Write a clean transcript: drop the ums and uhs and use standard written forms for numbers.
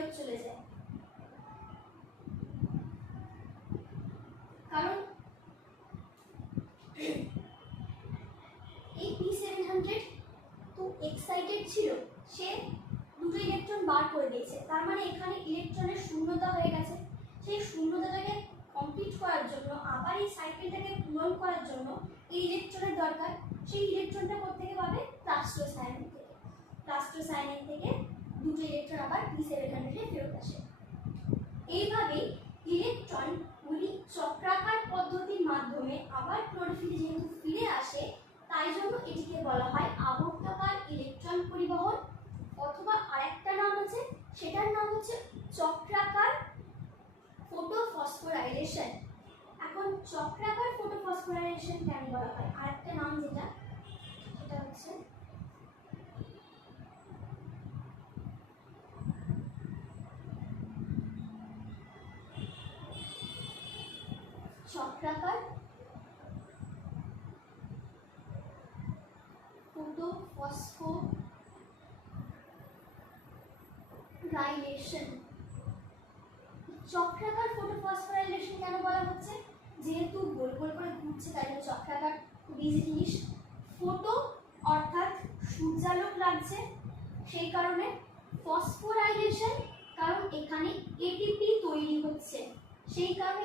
ফেরত চলে যায়, কারণ এই P700 তো এক্সাইটেড ছিল, সে দুটো ইলেকট্রন বার করে দিয়েছে, তার মানে এখানে ইলেকট্রনের শূন্যতা হয়ে গেছে। সেই শূন্যতাটাকে কমপ্লিট করার জন্য, আবার এই সাইকেলটাকে পূরণ করার জন্য এই ইলেকট্রনের দরকার। সেই ইলেকট্রনটা কোত্থেকে পাবে? প্লাস্টোসায়ানিন থেকে। প্লাস্টোসায়ানিন থেকে দুটো ইলেকট্রন আবার P700 এ ফেরত আসে। এইভাবেই ইলেকট্রনগুলি চক্রাকার পদ্ধতির মাধ্যমে আবার ক্লোরোফিলে যেহেতু ফিরে আসে, তাই জন্য এটিকে বলা হয় আবর্তকার ইলেকট্রন পরিবহন, অথবা আরেকটা নাম আছে, সেটার নাম হচ্ছে চক্রাকার ফটোফসফোরাইলেশন। এখন চক্রাকার ফটোফসফোরাইলেশন কেন বলা হয়? আরেকটা নাম যেটা, সেটা হচ্ছে চক্রাকার ফটোফসফোরাইলেশন। চক্রাকার ফটোফসফোরাইলেশন কেন বলা হচ্ছে? যেহেতু গোল গোল করে ঘুরছে, তাই জন্য চক্রাকার খুব ইজি জিনিস। ফটো অর্থাৎ সূর্যালোক লাগছে, সেই কারণে। ফসফোরাইলেশন কারণ এখানে এটিপি তৈরি হচ্ছে, সেই কারণে